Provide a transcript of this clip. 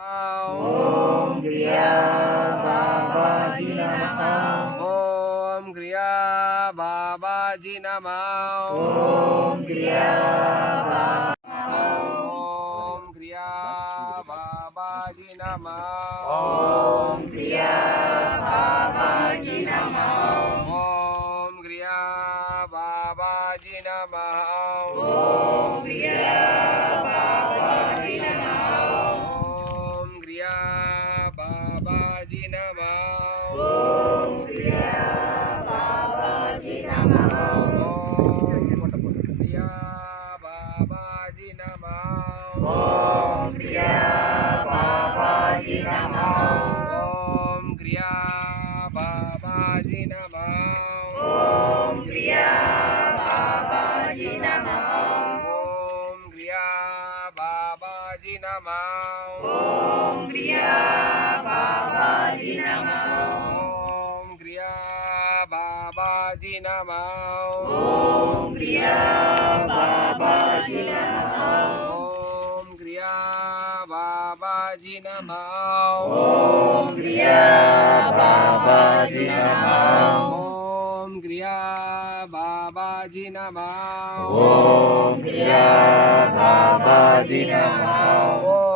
ओम क्रिया बाबाजी नमः। ओम क्रिया बाबाजी नमः। ओम क्रिया ओम क्रिया बाबाजी नमः। ओम क्रिया बाबाजी नमः। ओम क्रिया बाबाजी नमः। ओम क्रिया बाबाजी नमः। ओम क्रिया बाबाजी नमः। ओम क्रिया बाबाजी नमः। ओम क्रिया बाबाजी नमः। ओम क्रिया बाबाजी नमः। ओम क्रिया बाबाजी नमः। ओम क्रिया बाबाजी नमः। ओम क्रिया बाबाजी नमः। ओम क्रिया बाबाजी नमः। ओम क्रिया बाबाजी नमः। ओम क्रिया बाबाजी नमः। ओम क्रिया बाबाजी नमः। ओम क्रिया बाबाजी नमः। ओम क्रिया बाबाजी नमः। ओम क्रिया बाबाजी नमः।